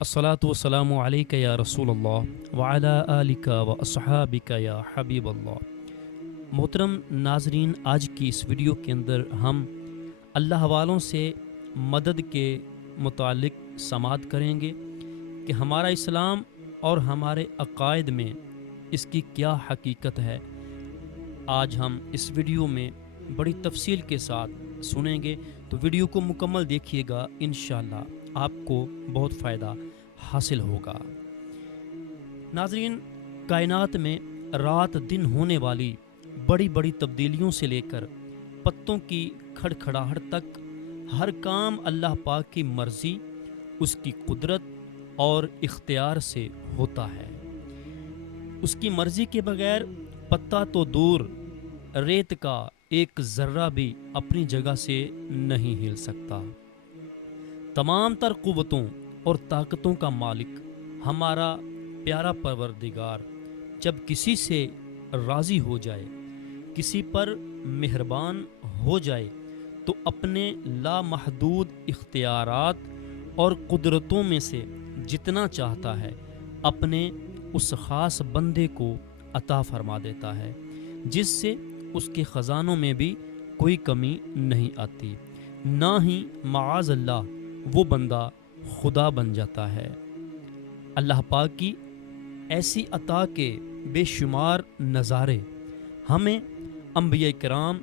الصلاۃ والسلام علیک یا رسول اللہ وعلی آلک و اصحابک یا حبیب اللہ۔ محترم ناظرین، آج کی اس ویڈیو کے اندر ہم اللہ والوں سے مدد کے متعلق سماعت کریں گے کہ ہمارا اسلام اور ہمارے عقائد میں اس کی کیا حقیقت ہے۔ آج ہم اس ویڈیو میں بڑی تفصیل کے ساتھ سنیں گے، تو ویڈیو کو مکمل دیکھیے گا، انشاءاللہ آپ کو بہت فائدہ حاصل ہوگا۔ ناظرین، کائنات میں رات دن ہونے والی بڑی بڑی تبدیلیوں سے لے کر پتوں کی کھڑکھڑاہٹ تک ہر کام اللہ پاک کی مرضی، اس کی قدرت اور اختیار سے ہوتا ہے۔ اس کی مرضی کے بغیر پتا تو دور، ریت کا ایک ذرہ بھی اپنی جگہ سے نہیں ہل سکتا۔ تمام تر قوتوں اور طاقتوں کا مالک ہمارا پیارا پروردگار جب کسی سے راضی ہو جائے، کسی پر مہربان ہو جائے، تو اپنے لامحدود اختیارات اور قدرتوں میں سے جتنا چاہتا ہے اپنے اس خاص بندے کو عطا فرما دیتا ہے، جس سے اس کے خزانوں میں بھی کوئی کمی نہیں آتی، نہ ہی معاذ اللہ وہ بندہ خدا بن جاتا ہے۔ اللہ پاک کی ایسی عطا کے بے شمار نظارے ہمیں انبیاء کرام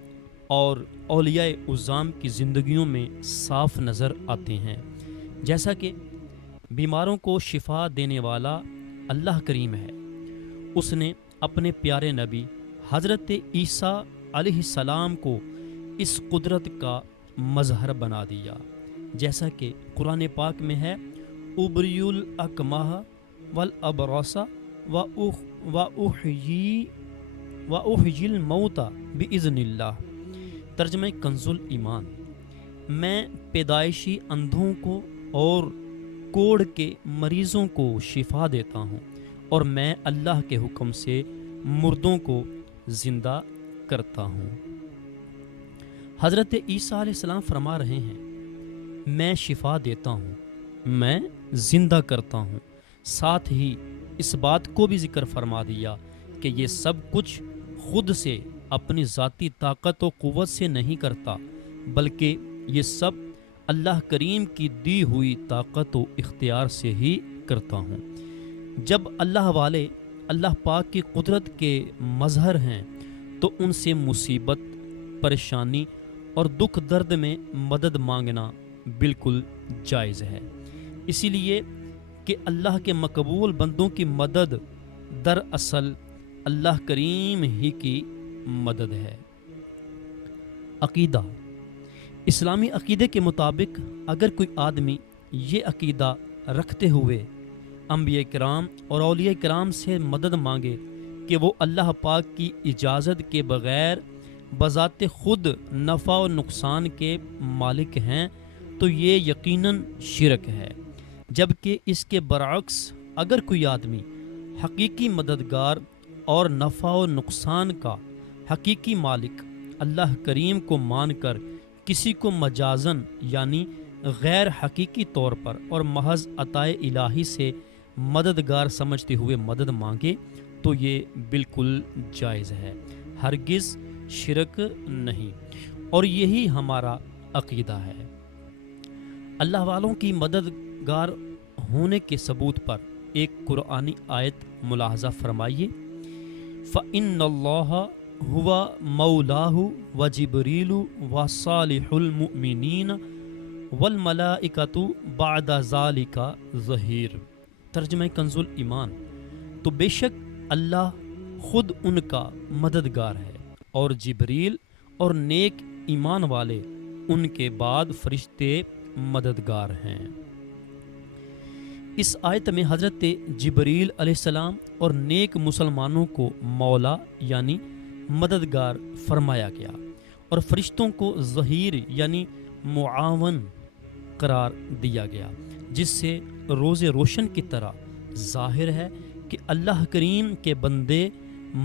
اور اولیاء عظام کی زندگیوں میں صاف نظر آتے ہیں، جیسا کہ بیماروں کو شفا دینے والا اللہ کریم ہے۔ اس نے اپنے پیارے نبی حضرت عیسیٰ علیہ السلام کو اس قدرت کا مظہر بنا دیا، جیسا کہ قرآن پاک میں ہے، ابری الاکمہ والابرص واحیی الموت باذن اللہ۔ ترجمہ کنز ایمان: میں پیدائشی اندھوں کو اور کوڑ کے مریضوں کو شفا دیتا ہوں، اور میں اللہ کے حکم سے مردوں کو زندہ کرتا ہوں۔ حضرت عیسیٰ علیہ السلام فرما رہے ہیں، میں شفا دیتا ہوں، میں زندہ کرتا ہوں۔ ساتھ ہی اس بات کو بھی ذکر فرما دیا کہ یہ سب کچھ خود سے اپنی ذاتی طاقت و قوت سے نہیں کرتا، بلکہ یہ سب اللہ کریم کی دی ہوئی طاقت و اختیار سے ہی کرتا ہوں۔ جب اللہ والے اللہ پاک کی قدرت کے مظہر ہیں تو ان سے مصیبت، پریشانی اور دکھ درد میں مدد مانگنا بالکل جائز ہے، اسی لیے کہ اللہ کے مقبول بندوں کی مدد دراصل اللہ کریم ہی کی مدد ہے۔ عقیدہ: اسلامی عقیدے کے مطابق اگر کوئی آدمی یہ عقیدہ رکھتے ہوئے انبیاء کرام اور اولیاء کرام سے مدد مانگے کہ وہ اللہ پاک کی اجازت کے بغیر بذات خود نفع و نقصان کے مالک ہیں، تو یہ یقیناً شرک ہے، جبکہ اس کے برعکس اگر کوئی آدمی حقیقی مددگار اور نفع و نقصان کا حقیقی مالک اللہ کریم کو مان کر کسی کو مجازن یعنی غیر حقیقی طور پر اور محض عطائے الہی سے مددگار سمجھتے ہوئے مدد مانگے تو یہ بالکل جائز ہے، ہرگز شرک نہیں، اور یہی ہمارا عقیدہ ہے۔ اللہ والوں کی مددگار ہونے کے ثبوت پر ایک قرآنی آیت ملاحظہ فرمائیے، فَإِنَّ اللَّهَ هُوَ مَوْلَاهُ وَجِبْرِيلُ وَصَالِحُ الْمُؤْمِنِينَ وَالْمَلَائِكَةُ بَعْدَ ذَلِكَ ظَهِيرٌ۔ ترجمہ کنز ایمان: تو بے شک اللہ خود ان کا مددگار ہے، اور جبریل اور نیک ایمان والے ان کے بعد فرشتے مددگار ہیں۔ اس آیت میں حضرت جبریل علیہ السلام اور نیک مسلمانوں کو مولا یعنی مددگار فرمایا گیا، اور فرشتوں کو ظہیر یعنی معاون قرار دیا گیا، جس سے روز روشن کی طرح ظاہر ہے کہ اللہ کریم کے بندے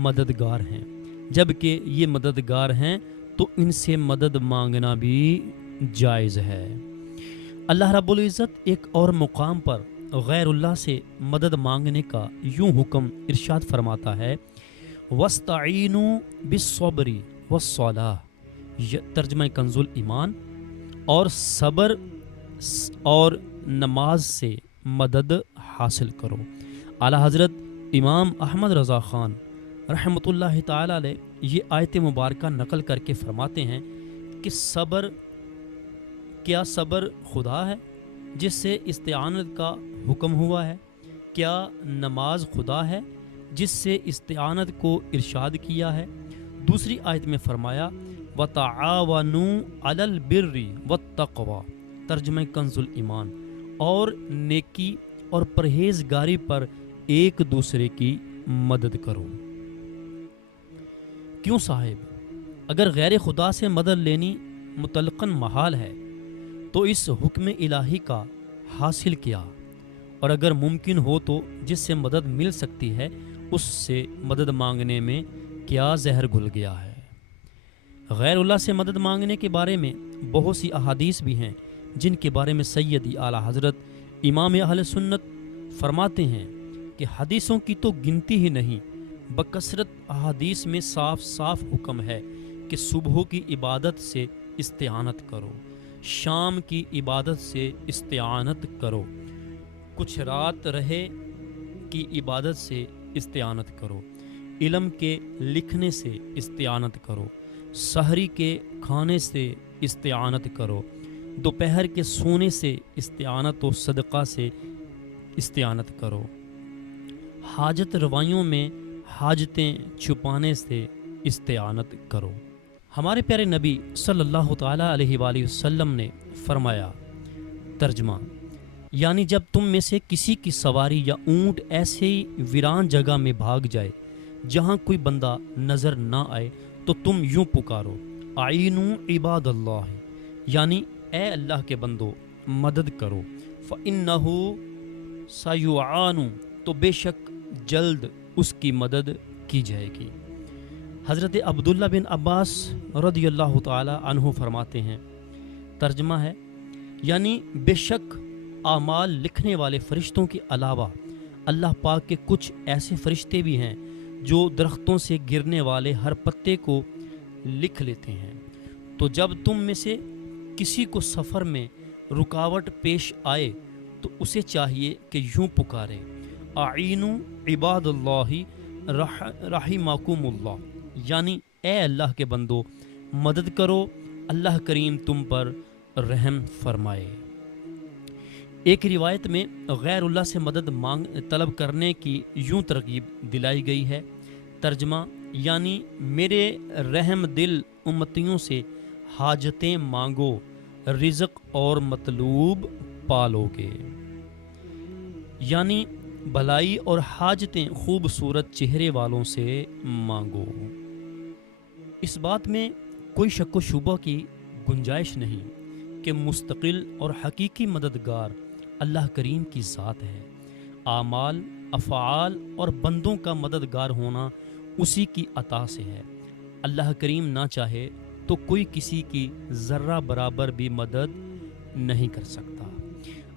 مددگار ہیں، جبکہ یہ مددگار ہیں تو ان سے مدد مانگنا بھی جائز ہے۔ اللہ رب العزت ایک اور مقام پر غیر اللہ سے مدد مانگنے کا یوں حکم ارشاد فرماتا ہے، وَاسْتَعِینُوا بِالصَّبْرِ وَالصَّلَاةِ، ترجمہ کنز الایمان، اور صبر اور نماز سے مدد حاصل کرو۔ اعلیٰ حضرت امام احمد رضا خان رحمۃ اللہ تعالی علیہ یہ آیت مبارکہ نقل کر کے فرماتے ہیں کہ کیا صبر خدا ہے جس سے استعانت کا حکم ہوا ہے؟ کیا نماز خدا ہے جس سے استعانت کو ارشاد کیا ہے؟ دوسری آیت میں فرمایا وَتَعَاوَنُوا عَلَى الْبِرِّ وَالتَّقْوَى، ترجمہ کنز الایمان، اور نیکی اور پرہیزگاری پر ایک دوسرے کی مدد کرو۔ کیوں صاحب، اگر غیر خدا سے مدد لینی مطلقاً محال ہے تو اس حکم الہی کا حاصل کیا، اور اگر ممکن ہو تو جس سے مدد مل سکتی ہے اس سے مدد مانگنے میں کیا زہر گھل گیا ہے؟ غیر اللہ سے مدد مانگنے کے بارے میں بہت سی احادیث بھی ہیں جن کے بارے میں سیدی اعلیٰ حضرت امام اہل سنت فرماتے ہیں کہ حدیثوں کی تو گنتی ہی نہیں، بکثرت احادیث میں صاف صاف حکم ہے کہ صبح کی عبادت سے استعانت کرو، شام کی عبادت سے استعانت کرو، کچھ رات رہے کی عبادت سے استعانت کرو، علم کے لکھنے سے استعانت کرو، سحری کے کھانے سے استعانت کرو، دوپہر کے سونے سے استعانت و صدقہ سے استعانت کرو، حاجت روائیوں میں حاجتیں چھپانے سے استعانت کرو۔ ہمارے پیارے نبی صلی اللہ تعالیٰ علیہ وآلہ وسلم نے فرمایا، ترجمہ یعنی جب تم میں سے کسی کی سواری یا اونٹ ایسے ہی ویران جگہ میں بھاگ جائے جہاں کوئی بندہ نظر نہ آئے تو تم یوں پکارو، اعینوا عباد اللہ، یعنی اے اللہ کے بندو مدد کرو، فإنہ سیعان، تو بے شک جلد اس کی مدد کی جائے گی۔ حضرت عبداللہ بن عباس رضی اللہ تعالی عنہ فرماتے ہیں، ترجمہ ہے یعنی بے شک اعمال لکھنے والے فرشتوں کے علاوہ اللہ پاک کے کچھ ایسے فرشتے بھی ہیں جو درختوں سے گرنے والے ہر پتے کو لکھ لیتے ہیں۔ تو جب تم میں سے کسی کو سفر میں رکاوٹ پیش آئے تو اسے چاہیے کہ یوں پکارے، اعینوا عباد اللہ رحمکم اللہ، یعنی اے اللہ کے بندو مدد کرو، اللہ کریم تم پر رحم فرمائے۔ ایک روایت میں غیر اللہ سے مدد طلب کرنے کی یوں ترغیب دلائی گئی ہے، ترجمہ یعنی میرے رحم دل امتیوں سے حاجتیں مانگو، رزق اور مطلوب پالو گے، یعنی بھلائی اور حاجتیں خوبصورت چہرے والوں سے مانگو۔ اس بات میں کوئی شک و شبہ کی گنجائش نہیں کہ مستقل اور حقیقی مددگار اللہ کریم کی ذات ہے۔ اعمال، افعال اور بندوں کا مددگار ہونا اسی کی عطا سے ہے۔ اللہ کریم نہ چاہے تو کوئی کسی کی ذرہ برابر بھی مدد نہیں کر سکتا۔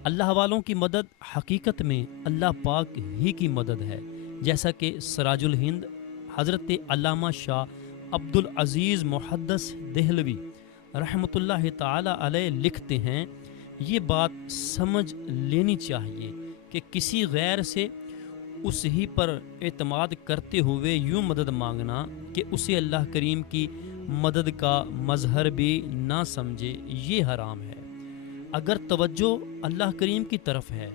اللہ والوں کی مدد حقیقت میں اللہ پاک ہی کی مدد ہے، جیسا کہ سراج الہند حضرت علامہ شاہ عبد العزیز محدث دہلوی رحمۃ اللہ تعالی علیہ لکھتے ہیں، یہ بات سمجھ لینی چاہیے کہ کسی غیر سے اس ہی پر اعتماد کرتے ہوئے یوں مدد مانگنا کہ اسے اللہ کریم کی مدد کا مظہر بھی نہ سمجھے، یہ حرام ہے۔ اگر توجہ اللہ کریم کی طرف ہے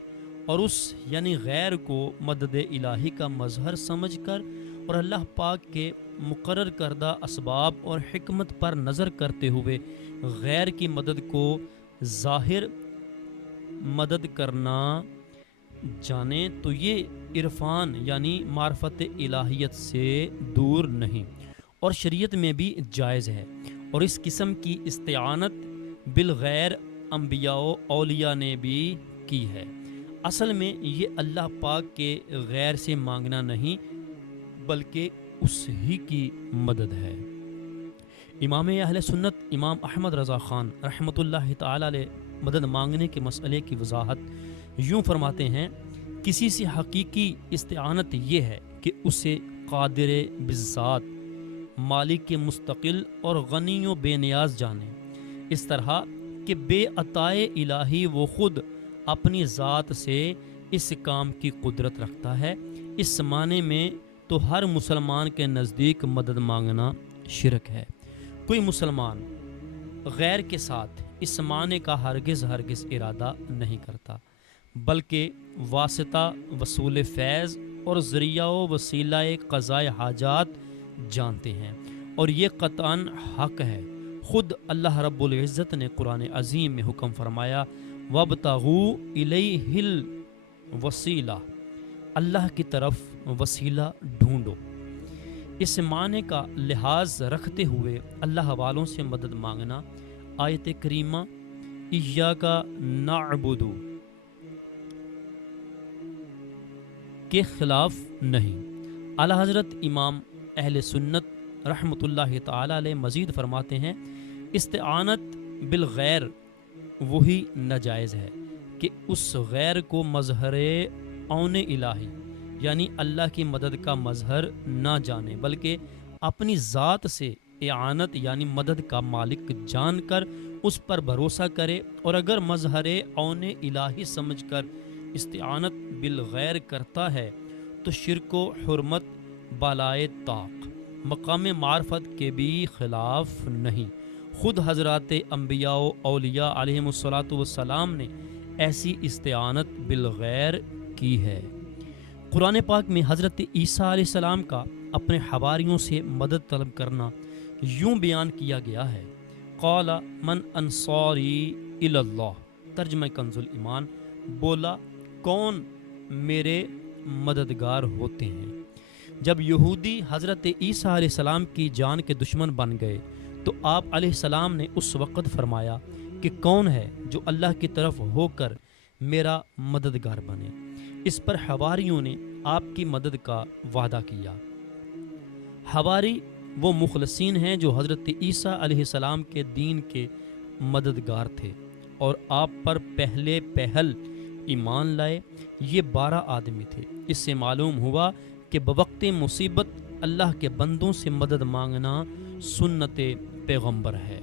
اور اس یعنی غیر کو مدد الہی کا مظہر سمجھ کر اور اللہ پاک کے مقرر کردہ اسباب اور حکمت پر نظر کرتے ہوئے غیر کی مدد کو ظاہر مدد کرنا جانے تو یہ عرفان یعنی معرفت الہیت سے دور نہیں اور شریعت میں بھی جائز ہے، اور اس قسم کی استعانت بالغیر انبیاء و اولیاء نے بھی کی ہے۔ اصل میں یہ اللہ پاک کے غیر سے مانگنا نہیں بلکہ اس ہی کی مدد ہے۔ امام اہل سنت امام احمد رضا خان رحمۃ اللہ تعالی علیہ مدد مانگنے کے مسئلے کی وضاحت یوں فرماتے ہیں کسی سے حقیقی استعانت یہ ہے کہ اسے قادر بالذات، مالک مستقل اور غنی و بے نیاز جانے، اس طرح کہ بے عطائے الہی وہ خود اپنی ذات سے اس کام کی قدرت رکھتا ہے۔ اس معنی میں تو ہر مسلمان کے نزدیک مدد مانگنا شرک ہے۔ کوئی مسلمان غیر کے ساتھ اس معنی کا ہرگز ارادہ نہیں کرتا، بلکہ واسطہ وصول فیض اور ذریعہ و وسیلہ قضاء حاجات جانتے ہیں، اور یہ قطعاً حق ہے۔ خود اللہ رب العزت نے قرآن عظیم میں حکم فرمایا وَابْتَغُوا إِلَيْهِ الْوَسِيلَةَ، اللہ کی طرف وسیلہ ڈھونڈو۔ اس معنی کا لحاظ رکھتے ہوئے اللہ والوں سے مدد مانگنا آیت کریمہ ایاک نعبد کے خلاف نہیں۔ اعلیٰ حضرت امام اہل سنت رحمۃ اللہ تعالی علیہ مزید فرماتے ہیں استعانت بالغیر وہی ناجائز ہے کہ اس غیر کو مظہر عون الہی یعنی اللہ کی مدد کا مظہر نہ جانے، بلکہ اپنی ذات سے اعانت یعنی مدد کا مالک جان کر اس پر بھروسہ کرے، اور اگر مظہر عون الہی سمجھ کر استعانت بالغیر کرتا ہے تو شرک و حرمت بالائے طاق مقام معرفت کے بھی خلاف نہیں۔ خود حضرات انبیاء و اولیاء علیہم الصلاۃ والسلام نے ایسی استعانت بالغیر کی ہے۔ قرآن پاک میں حضرت عیسیٰ علیہ السلام کا اپنے حواریوں سے مدد طلب کرنا یوں بیان کیا گیا ہے قال من انصاری الی اللہ، ترجمہ کنز الایمان، بولا کون میرے مددگار ہوتے ہیں۔ جب یہودی حضرت عیسیٰ علیہ السلام کی جان کے دشمن بن گئے تو آپ علیہ السلام نے اس وقت فرمایا کہ کون ہے جو اللہ کی طرف ہو کر میرا مددگار بنے۔ اس پر حواریوں نے آپ کی مدد کا وعدہ کیا۔ حواری وہ مخلصین ہیں جو حضرت عیسیٰ علیہ السلام کے دین کے مددگار تھے اور آپ پر پہلے پہل ایمان لائے۔ یہ 12 آدمی تھے۔ اس سے معلوم ہوا کہ بوقت مصیبت اللہ کے بندوں سے مدد مانگنا سنت پیغمبر ہے۔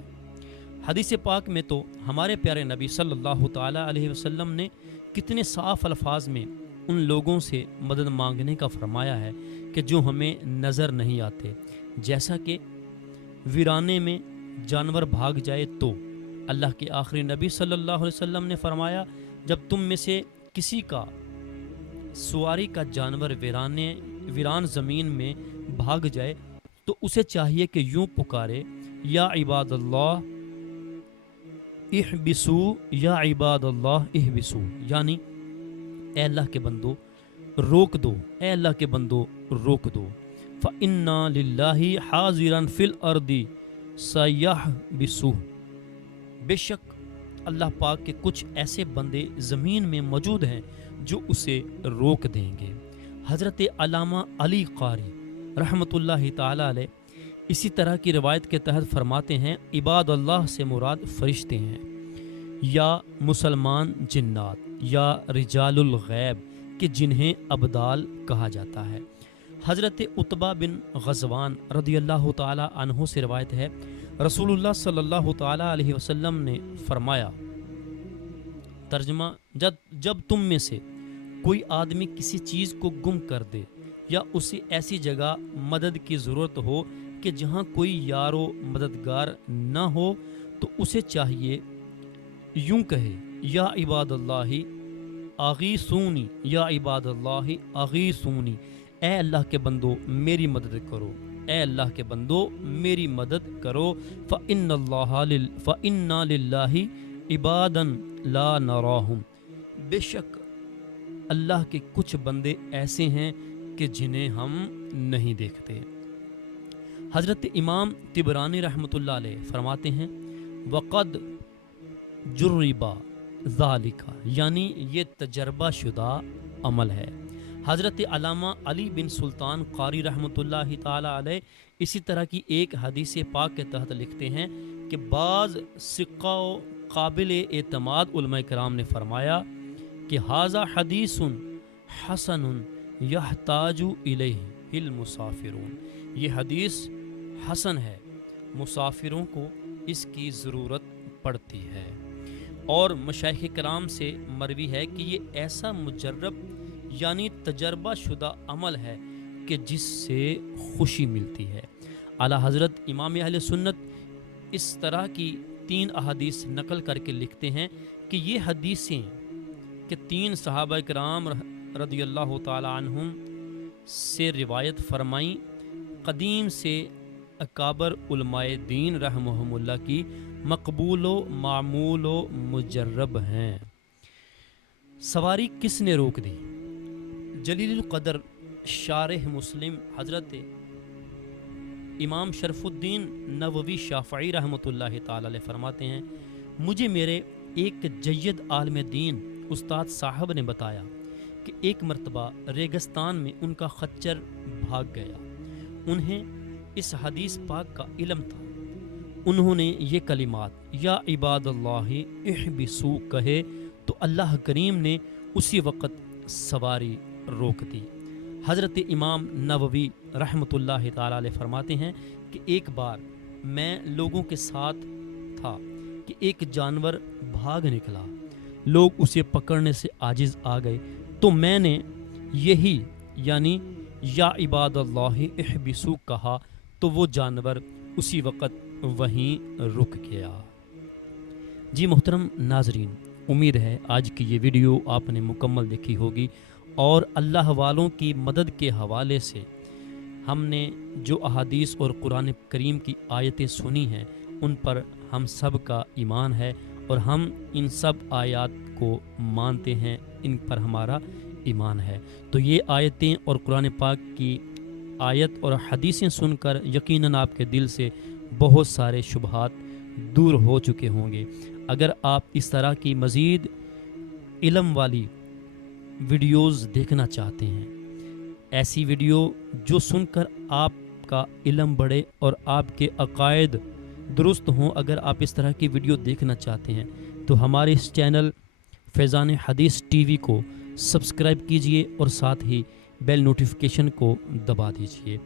حدیث پاک میں تو ہمارے پیارے نبی صلی اللہ تعالی علیہ وسلم نے کتنے صاف الفاظ میں ان لوگوں سے مدد مانگنے کا فرمایا ہے کہ جو ہمیں نظر نہیں آتے، جیسا کہ ویرانے میں جانور بھاگ جائے تو اللہ کے آخری نبی صلی اللہ علیہ وسلم نے فرمایا جب تم میں سے کسی کا سواری کا جانور ویران زمین میں بھاگ جائے تو اسے چاہیے کہ یوں پکارے یا عباد اللہ احبسو، یا عباد اللہ احبسو، یعنی اے اللہ کے بندو روک دو، اے اللہ کے بندو روک دو۔ فَإِنَّا لِلَّهِ حَاضِرًا فِي الْأَرْضِ سَيَحْبِسُهُ، بے شک اللہ پاک کے کچھ ایسے بندے زمین میں موجود ہیں جو اسے روک دیں گے۔ حضرت علامہ علی قاری رحمۃ اللہ تعالی علیہ اسی طرح کی روایت کے تحت فرماتے ہیں عباد اللہ سے مراد فرشتے ہیں یا مسلمان جنات یا رجال الغیب کہ جنہیں ابدال کہا جاتا ہے۔ حضرت عتبہ بن غزوان رضی اللہ تعالی عنہ سے روایت ہے رسول اللہ صلی اللہ تعالی علیہ وسلم نے فرمایا، ترجمہ جب تم میں سے کوئی آدمی کسی چیز کو گم کر دے یا اسے ایسی جگہ مدد کی ضرورت ہو کہ جہاں کوئی یار و مددگار نہ ہو تو اسے چاہیے یوں کہے یا عباد اللہ اغیثونی، یا عباد اللہ اغیثونی، اے اللہ کے بندو میری مدد کرو، اے اللہ کے بندو میری مدد کرو۔ فَإِنَّا لِلَّهِ عِبَادًا لَا نَرَاهُمْ، بے شک اللہ کے کچھ بندے ایسے ہیں کہ جنہیں ہم نہیں دیکھتے۔ حضرت امام طبرانی رحمۃ اللہ علیہ فرماتے ہیں وقد جربا ذالک، یعنی یہ تجربہ شدہ عمل ہے۔ حضرت علامہ علی بن سلطان قاری رحمۃ اللہ تعالی علیہ اسی طرح کی ایک حدیث پاک کے تحت لکھتے ہیں کہ بعض ثقہ و قابل اعتماد علماء کرام نے فرمایا کہ ھذا حدیث حسن یحتاج الیہ المسافرون، یہ حدیث حسن ہے، مسافروں کو اس کی ضرورت پڑتی ہے۔ اور مشائخ کرام سے مروی ہے کہ یہ ایسا مجرب یعنی تجربہ شدہ عمل ہے کہ جس سے خوشی ملتی ہے۔ اعلیٰ حضرت امام اہل سنت اس طرح کی 3 احادیث نقل کر کے لکھتے ہیں کہ یہ حدیثیں کہ 3 صحابہ کرام رضی اللہ تعالی عنہم سے روایت فرمائیں، قدیم سے اکابر علماء دین رحمہم اللہ کی مقبول و معمول و مجرب ہیں۔ سواری کس نے روک دی؟ جلیل القدر شارح مسلم حضرت امام شرف الدین نووی شافعی رحمۃ اللہ تعالی علیہ فرماتے ہیں، مجھے میرے ایک جید عالم دین استاد صاحب نے بتایا کہ ایک مرتبہ ریگستان میں ان کا خچر بھاگ گیا۔ انہیں اس حدیث پاک کا علم تھا۔ انہوں نے یہ کلمات یا عباد اللہ احبسو کہے تو اللہ کریم نے اسی وقت سواری روک دی۔ حضرت امام نووی رحمۃ اللہ تعالی علیہ فرماتے ہیں کہ ایک بار میں لوگوں کے ساتھ تھا کہ ایک جانور بھاگ نکلا، لوگ اسے پکڑنے سے عاجز آ گئے، تو میں نے یہی یعنی یا عباد اللہ احبسو کہا تو وہ جانور اسی وقت وہیں رک گیا۔ جی محترم ناظرین، امید ہے آج کی یہ ویڈیو آپ نے مکمل دیکھی ہوگی، اور اللہ والوں کی مدد کے حوالے سے ہم نے جو احادیث اور قرآن کریم کی آیتیں سنی ہیں ان پر ہم سب کا ایمان ہے، اور ہم ان سب آیات کو مانتے ہیں، ان پر ہمارا ایمان ہے۔ تو یہ آیتیں اور قرآن پاک کی آیت اور حدیثیں سن کر یقیناً آپ کے دل سے بہت سارے شبہات دور ہو چکے ہوں گے۔ اگر آپ اس طرح کی مزید علم والی ویڈیوز دیکھنا چاہتے ہیں، ایسی ویڈیو جو سن کر آپ کا علم بڑھے اور آپ کے عقائد درست ہوں، اگر آپ اس طرح کی ویڈیو دیکھنا چاہتے ہیں تو ہمارے اس چینل فیضان حدیث ٹی وی کو سبسکرائب کیجئے اور ساتھ ہی بیل نوٹیفیکیشن کو دبا دیجئے۔